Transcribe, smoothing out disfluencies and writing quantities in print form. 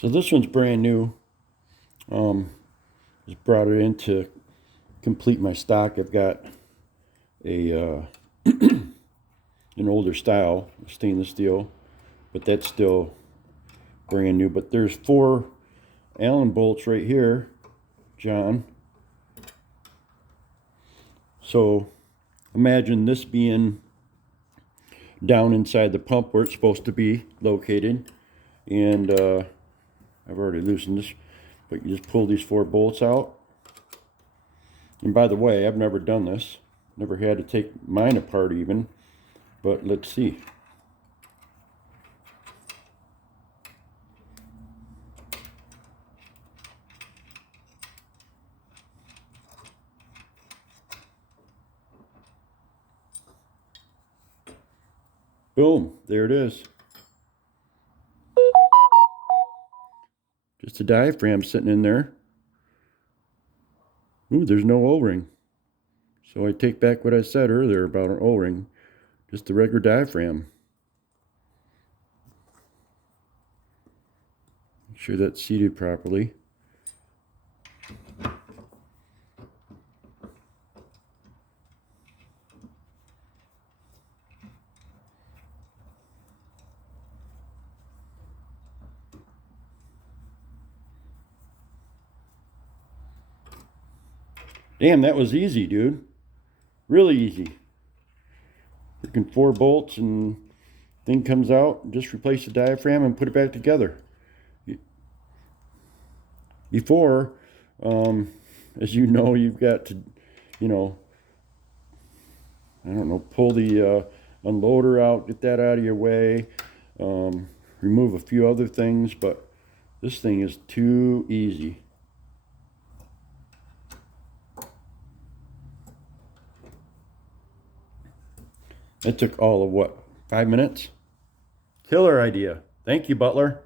So this one's brand new. Just brought it in to complete my stock. I've got a an older style stainless steel, but that's still brand new. But there's 4 Allen bolts right here, John. So imagine this being down inside the pump where it's supposed to be located. And I've already loosened this, but you just pull these 4 bolts out. And by the way, I've never done this. Never had to take mine apart even, but let's see. Boom, there it is. Just a diaphragm sitting in there. Ooh, there's no O-ring. So I take back what I said earlier about an O-ring. Just the regular diaphragm. Make sure that's seated properly. Damn, that was easy, dude. Really easy. Freaking 4 bolts and thing comes out. Just replace the diaphragm and put it back together. Before, as you know, you've got to, I don't know, pull the unloader out, get that out of your way, remove a few other things, but this thing is too easy. That took all of what, 5 minutes? Killer idea. Thank you, Butler.